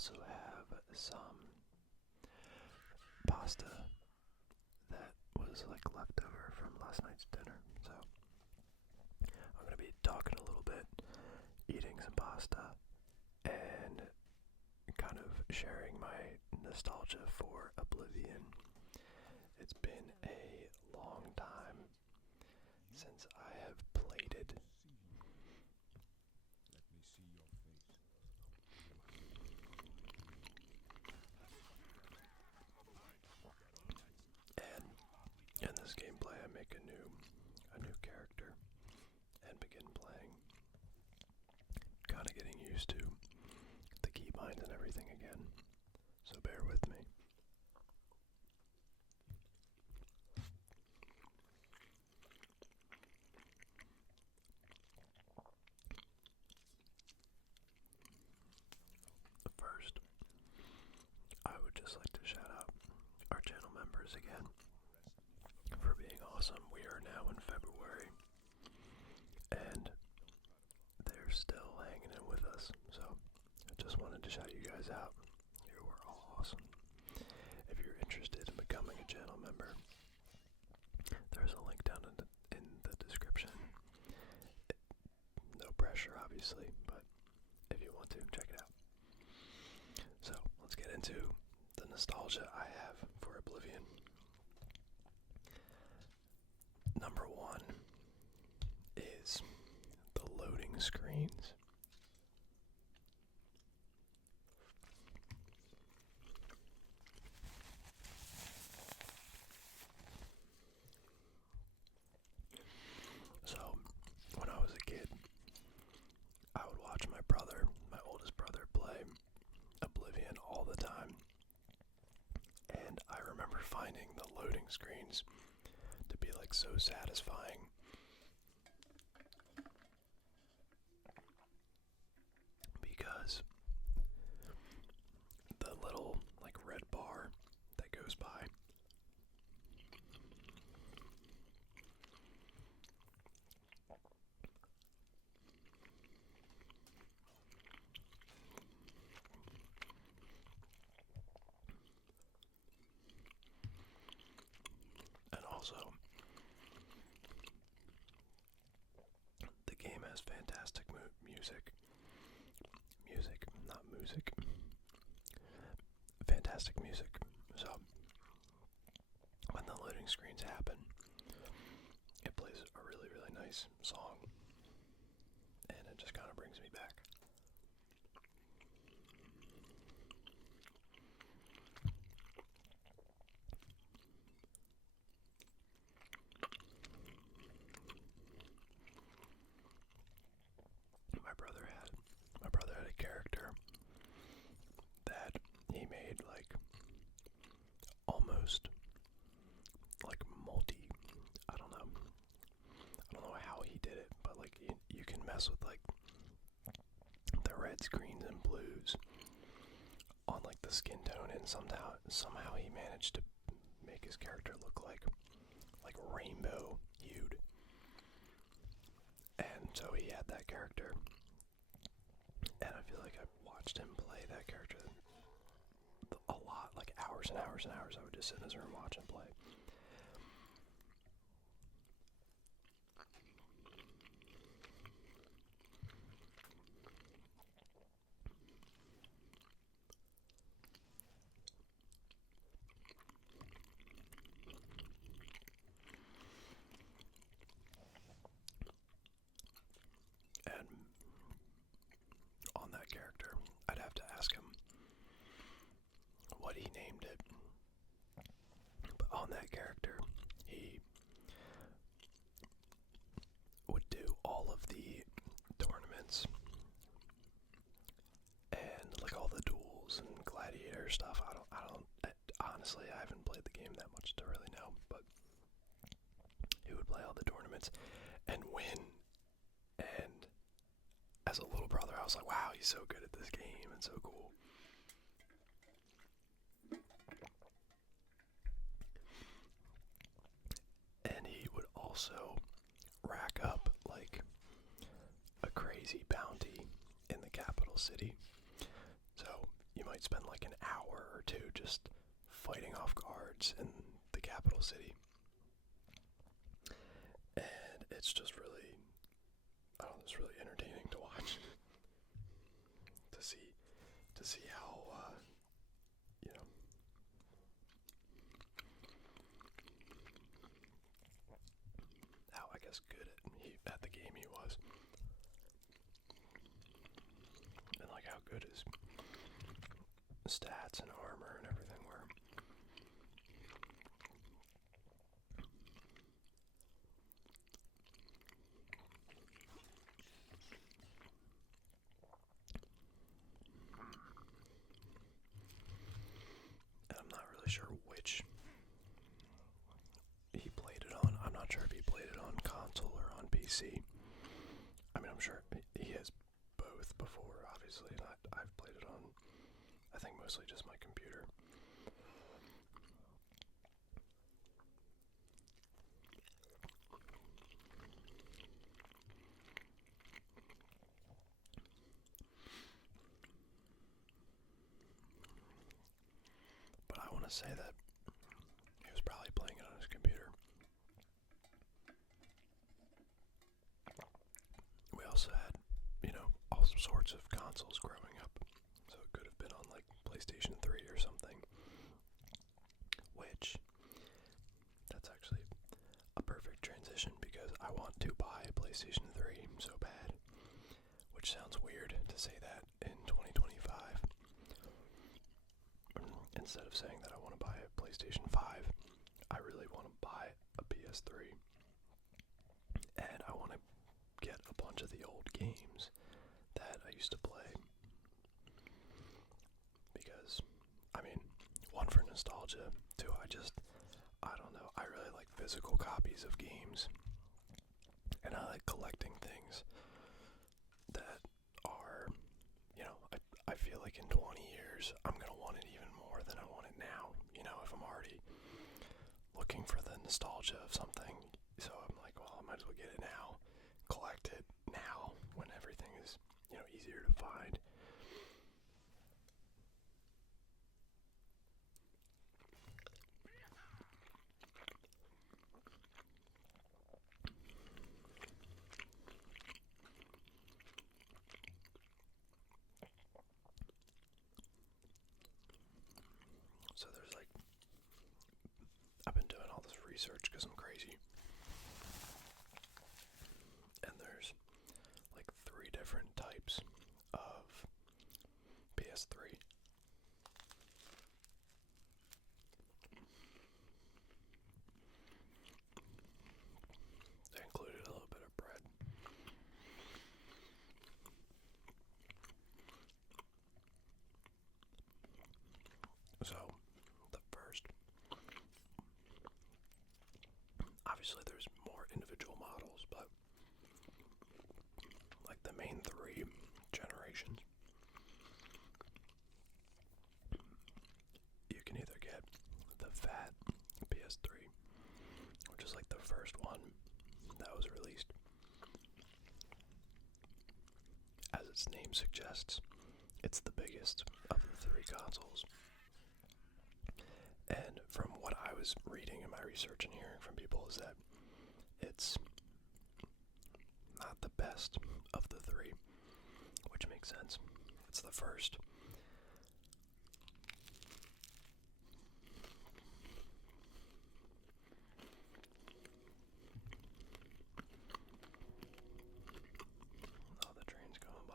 also have some pasta that was like leftover from last night's dinner. So I'm going to be talking a little bit, eating some pasta, and kind of sharing my nostalgia for Oblivion. It's been a long time since I have played it. And in this gameplay I make a new character and begin playing. Kinda getting used to the keybinds and everything again. So bear with me. First, I would just like to shout out our channel members again for being awesome. We are now in February, and they're still hanging in with us. So I just wanted to shout you guys out. You are all awesome. If you're interested in becoming a channel member, there's a link down in the description. No pressure, obviously, but if you want to, check it out. So let's get into the nostalgia I have for Oblivion. Number one is the loading screens. So, when I was a kid, I would watch my brother, my oldest brother, play Oblivion all the time. And I remember finding the loading screens to be like so satisfying. Because the little like red bar that goes by, and also the game has fantastic music. Not music. Fantastic music. So when the loading screens happen, it plays a really, really nice song, and it just kind of brings me back. My brother had a character that he made like almost like I don't know how he did it, but like you can mess with like the reds, greens, and blues on like the skin tone, and somehow he managed to make his character look like rainbow hued. And so he had that character, and I feel like I watched him play that character a lot, like hours and hours and hours. I would just sit in his room, watch him play. And on that character, I'd have to ask him what he named it. But on that character, he would do all of the tournaments and like all the duels and gladiator stuff. Honestly, I haven't played the game that much to really know, but he would play all the tournaments and win. And as a little brother, I was like, wow, he's so good at this game and so cool. And he would also rack up like a crazy bounty in the capital city. So you might might spend like an hour or two just fighting off guards in the capital city. And it's just really, I don't know, it's really entertaining to watch. to see how, you know, how, I guess, good at the game he was. And like how good his stats and armor and everything were. And I'm not really sure which he played it on. I'm not sure if he played it on console or on PC. I mean, I'm sure he has both before, obviously, and I've played it on, I think, mostly just my computer. But I want to say that he was probably playing it on his computer. We also had, you know, all sorts of consoles growing up. So it could have been on like PlayStation 3 or something. Which, that's actually a perfect transition because I want to buy a PlayStation 3 so bad. Which sounds weird to say that in 2025. Instead of saying that I want to buy a PlayStation 5, I really want to buy a PS3. And I want to get a bunch of the old games that I used to play. Because, I mean, one, for nostalgia, two, I don't know, I really like physical copies of games. And I like collecting things that are, you know, I feel like in 20 years, I'm going to want it even more than I want it now. You know, if I'm already looking for the nostalgia of something, so I'm like, well, I might as well get it now, collect it now, when everything is, you know, easier to find. So there's like, I've been doing all this research because I'm crazy. And there's like 3 different types of PS3. They included a little bit of bread. So, the first, obviously there's more individual models, but like the main 3 generations, you can either get the fat PS3, which is like the first one that was released. As its name suggests, it's the biggest of the 3 consoles. And from what I was reading in my research and hearing from people is that it's not the best of the 3, which makes sense. It's the first. Oh, the train's going by.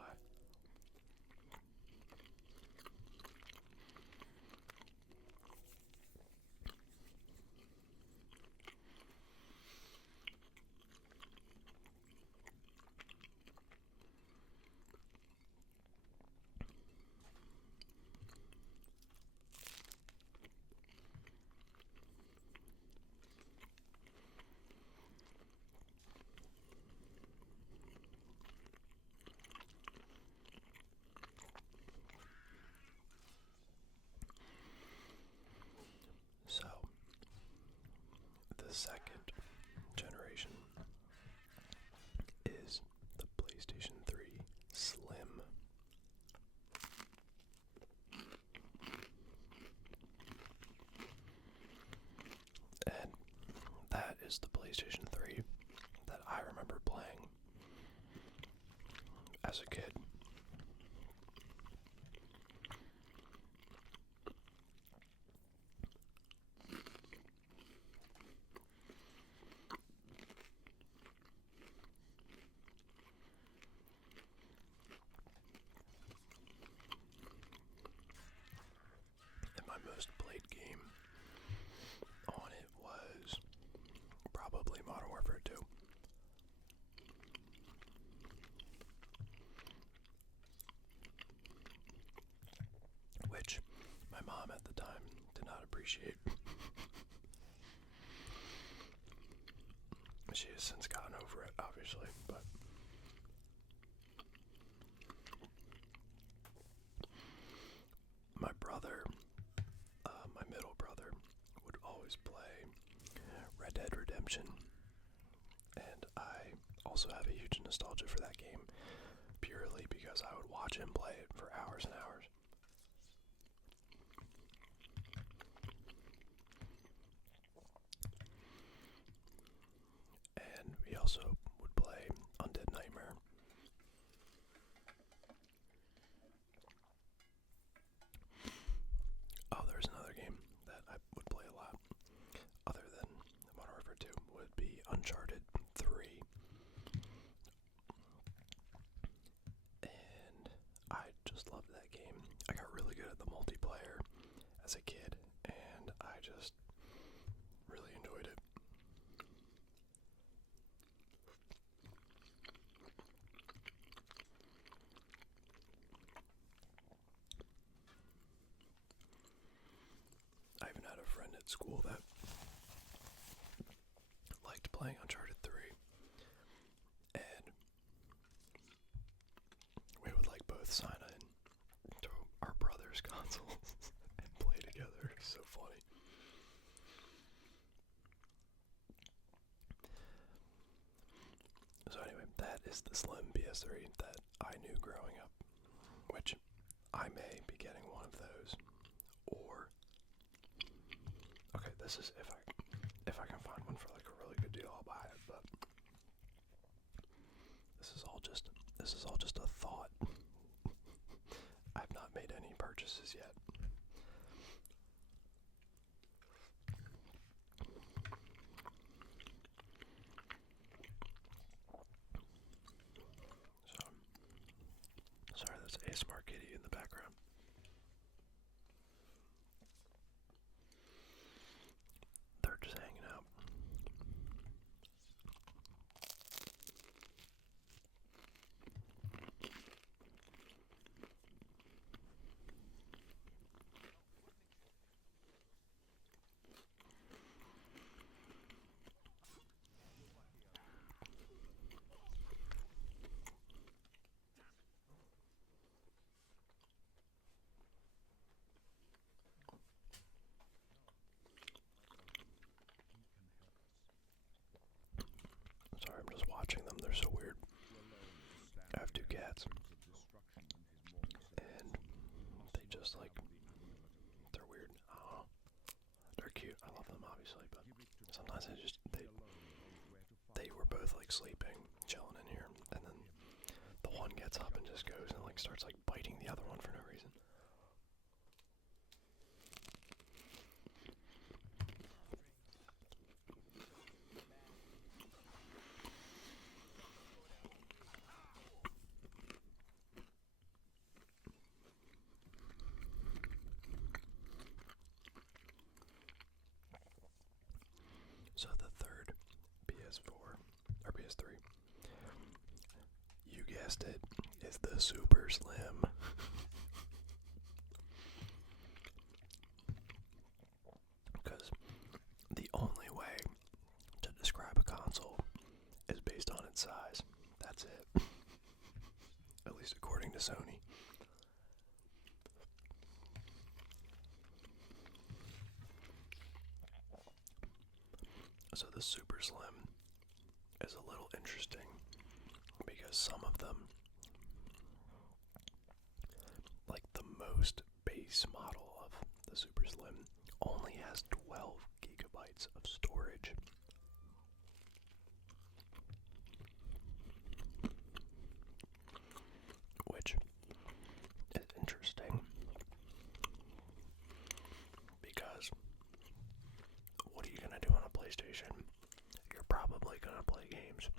And that is the PlayStation 3 that I remember playing as a kid. And my most played game on it was probably Modern Warfare 2. Which my mom at the time did not appreciate. She has since gotten over it, obviously, but my brother, my middle brother, would always play Red Dead Redemption, and I also have a huge nostalgia for that game, purely because I would watch him play it for hours and hours. And we also would play Undead Nightmare. Oh, there's another game that I would play a lot, other than Modern Warfare 2, would be Uncharted 3. And I just loved that game. I got really good at the multiplayer as a kid, and I just really enjoyed it. I even had a friend at school that liked playing Uncharted 3, and we would like both sign in to our brother's consoles and play together. It's so funny. So anyway, that is the slim PS3 that I knew growing up, which I may be getting one of those, or okay, this is if I can find one for like a really good deal, I'll buy it. But this is all just a thought. I've not made any purchases yet. So, sorry, that's ASMR Kitty in the background. They're just hanging out. Sorry, I'm just watching them. They're so weird. I have 2 cats, and they just like, they're weird. I don't know. They're cute. I love them, obviously, but sometimes they were both like sleeping, chilling in here, and then the one gets up and just goes and like starts like biting the other one for no reason. So the third PS4 or PS3, you guessed it, is the Super Slim. Because the only way to describe a console is based on its size. That's it. At least according to Sony. So the Super Slim is a little interesting because some of them, like the most base model of the Super Slim, only has 12 gigabytes. gigabytes of storage. Which is interesting because what are you going to do on a PlayStation? You're probably going to play games.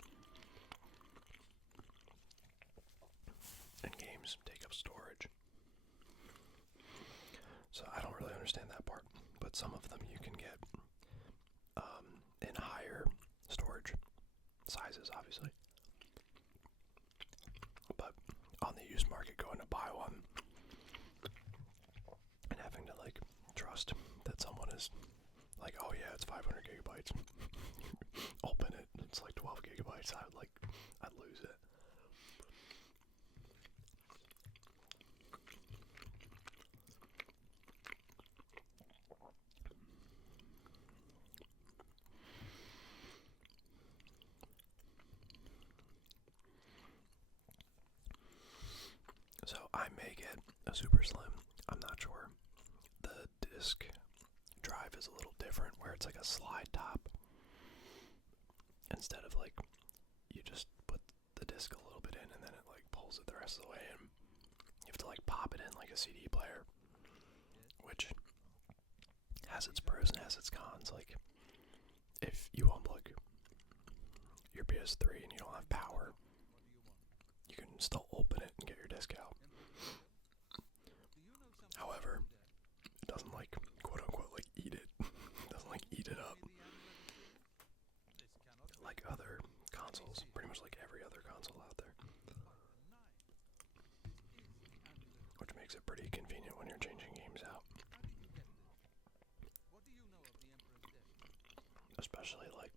And games take up storage. So I don't really understand that part. But some of them you can get in higher storage sizes, obviously. But on the used market, going to buy one and having to like trust that someone is like, oh yeah, it's 500 gigabytes. Open it, it's like 12 gigabytes. I'd lose it. So I may get a super slim. I'm not sure. The disc drive is a little different, where it's like a slide top instead of like you just put the disc a little bit in and then it like pulls it the rest of the way in. You have to like pop it in like a CD player, which has its pros and has its cons. Like if you unplug your PS3 and you don't have power, you can still open it and get your disc out. However, it doesn't like quote unquote like eat it. It doesn't like eat it up like other consoles, pretty much like every other console out there. Which makes it pretty convenient when you're changing games out. Especially like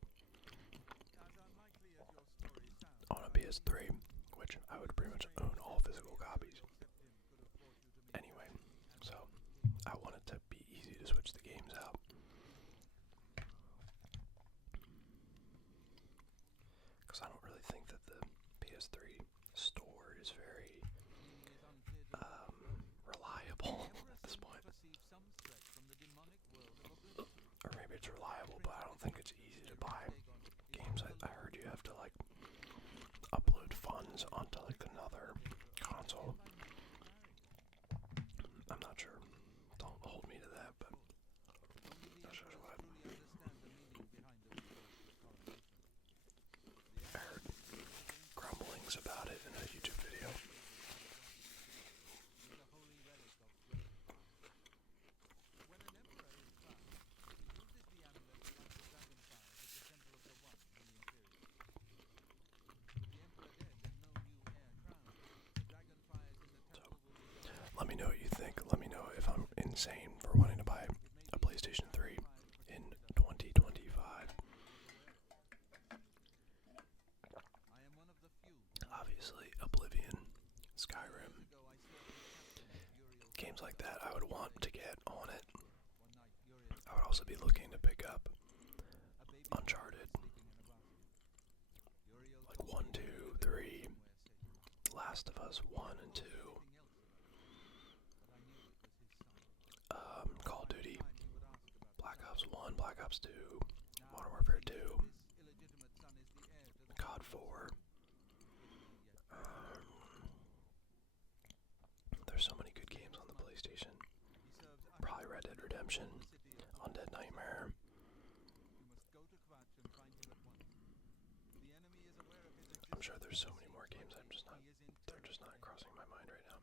on a PS3, which I would pretty much own all physical copies. Anyway, so I want it to be easy to switch the games out. Because I don't really think that the PS3 store is very reliable at this point. Or maybe it's reliable, but I don't think it's easy to buy games. I heard you have to like upload funds onto like another console. I'm not sure. Don't hold me to that, but that's just what I heard grumblings about it in a YouTube video. Let me know what you think. Let me know if I'm insane for wanting to buy a PlayStation 3 in 2025. Obviously, Oblivion, Skyrim, games like that I would want to get on it. I would also be looking to pick up Uncharted, like 1, 2, 3, Last of Us 1 and 2. Call of Duty, Black Ops 1, Black Ops 2, Modern Warfare 2, COD 4. There's so many good games on the PlayStation. Probably Red Dead Redemption, Undead Nightmare. I'm sure there's so many more games. They're just not crossing my mind right now.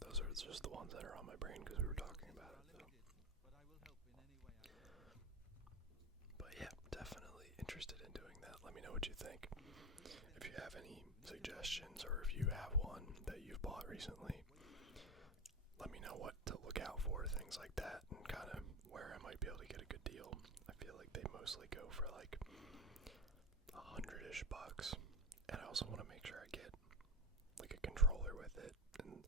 Those are just the ones that are on my brain because we were talking about it. So. But yeah, definitely interested in doing that. Let me know what you think. If you have any suggestions or if you have one that you've bought recently, let me know what to look out for, things like that, and kind of where I might be able to get a good deal. I feel like they mostly go for like $100-ish, and I also want to make sure I get like a controller with it, and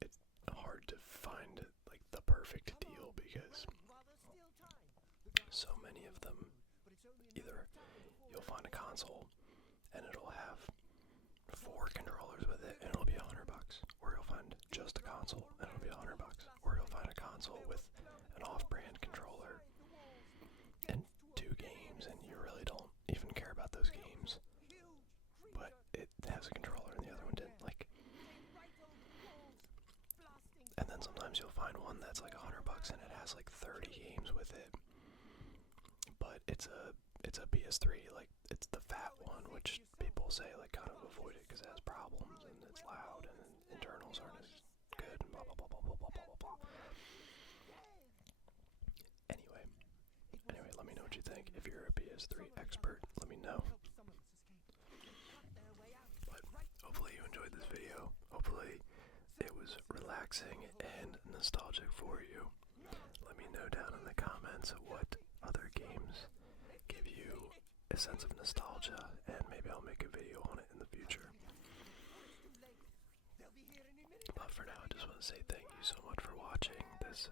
it's hard to find like the perfect deal because so many of them, either you'll find a console and it'll have 4 controllers with it and it'll be $100, or you'll find just a console and it'll be $100, or you'll find a console with an off-brand controller one that's like $100 and it has like 30 games with it. But it's a PS3, like it's the fat one, which people say like kind of avoid it because it has problems and it's loud and internals aren't as good and blah blah blah blah blah blah blah blah. Anyway, let me know what you think. If you're a PS3 expert, let me know. But hopefully you enjoyed this video. Hopefully it was relaxing and nostalgic for you. Let me know down in the comments what other games give you a sense of nostalgia, and maybe I'll make a video on it in the future. But for now, I just want to say thank you so much for watching this